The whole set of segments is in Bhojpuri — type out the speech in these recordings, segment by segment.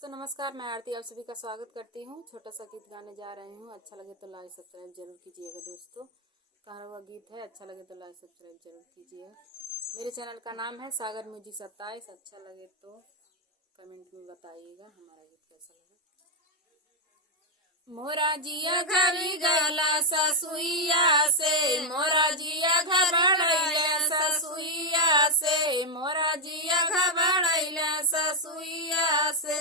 दोस्तों नमस्कार, मैं आरती आप सभी का स्वागत करती हूँ। छोटा सा गीत गाने जा रही हूँ। अच्छा लगे तो लाइक सब्सक्राइब जरूर कीजिएगा दोस्तों। कहाँ हुआ गीत है, अच्छा लगे तो लाइक सब्सक्राइब जरूर कीजिएगा। मेरे चैनल का नाम है सागर म्यूजिक 27। अच्छा लगे तो कमेंट में बताइएगा हमारा गीत कैसा लगा। मोरा जिया घरी गला ससुइया से, मोरा जिया घबड़ैला ससुइया से, मोरा जिया घबड़ैला ससुइया से,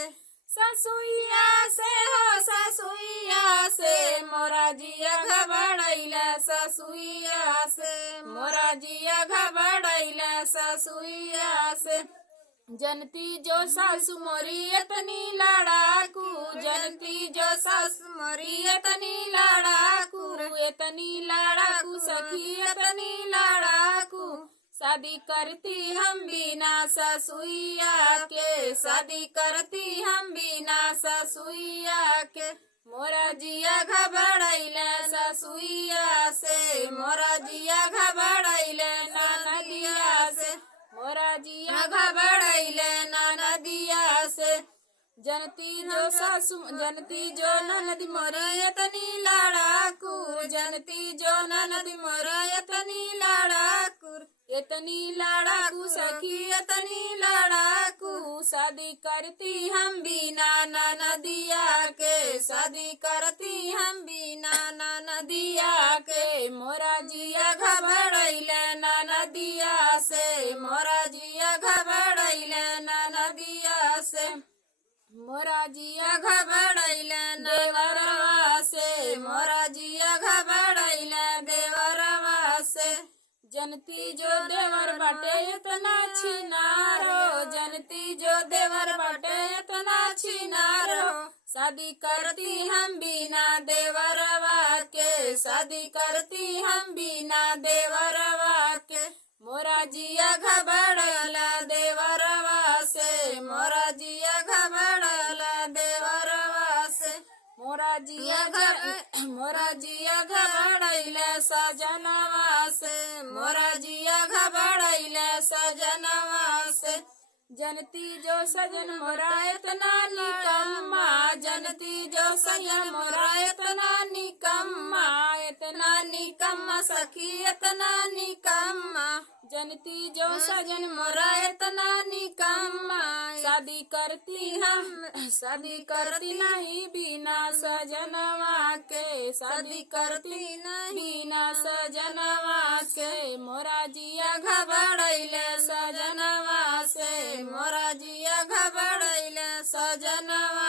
ससुइया से हो ससुइया से, मोरा जिया घबड़ैला ससुइया से, मोरा जिया घबड़ैला ससुइया से। जनती जो सासु मोरी इतनी लड़ाकू, जनती जो सासु मोरी इतनी लड़ाकू, इतनी लड़ाकू सखी इतनी लड़ाकू। शादी करती हम बिना ससुइया के, शादी करती हम बिना ससुइया के। मोरा जिया घबड़ैला ससुइया से, मोरा जिया घबड़ैला ननदिया से, मोरा जिया घबड़ैले ननदिया से। जनती जो सासु जनती जो ननद मोरी इतनी लड़ाकू, जनती जो ननद मोरी इतनी लड़ाकू, इतनी लड़ाकू सखी इतनी लड़ाकू। शादी करती हम बिना ननदिया के, शादी करती हम बिना ननदिया के। मोरा जिया घबड़ैले ननदिया से, मोरा जिया घबड़ैले ननदिया से, मोरा जिया घबड़ैले देवरवा से, मोरा जिया घबड़ैले देवरवा से। जनती जो देवर बाटे इतना छिनारो, जनती जो देवर बाटे इतना छिनारो। शादी करती हम बिना देवरवा के, शादी करती हम बिना देवरवा के। मोरा जिया घबड़ला देवरवा से, मोरा जिया घबड़ला देवरवा से, मोरा जिया घबड़ैला सजनवा से, मोरा जिया घबड़ैला सजनवा से। जनती जो सजन मोरा इतना निकम्मा, जनती जो सजन मोरा इतना निकम्मा, इतना निकम्मा सखी इतना निकम्मा। जनती जो सजन मोरा इतना निकम्मा। शादी करती नहीं बिना सजनवा के, शादी करती नहीं बिना सजनवा के। मोरा जिया घबड़ैले सजनवा से, मोरा जिया घबड़ैले सजनवा